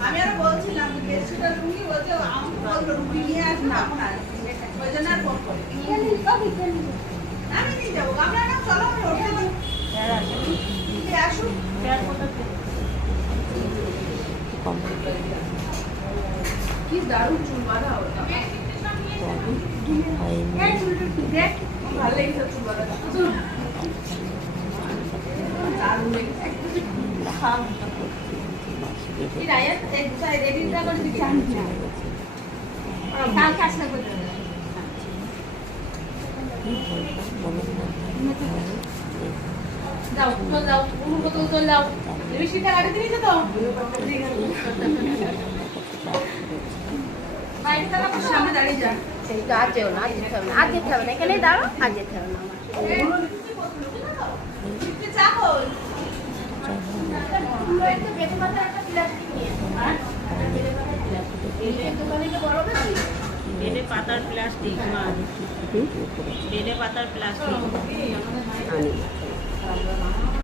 আমি আরো বলছিলাম বেশিটা রুগী বলছে আমাকে রুগী নিয়ে আসবে আপনার ওই জন্য আর ফোন করি আমি নিয়ে যাবো আমরা না চলো আমি ওঠে দিই আসুন কি দারুণ চুল বাঁধা ওটা ভালো লেগেছে চুল বাঁধা দারুণ লেগেছে যাও যাও চল যাও শীতটা গাড়ি দিয়েছে তো সামনে দাঁড়িয়ে যা সেই তো আর যেও না আর যেতে হবে না আর যেতে হবে না এখানে দাঁড়ো আর যেতে হবে না বেলে পাতার প্লাস্টিক বেলে পাতার প্লাস্টিক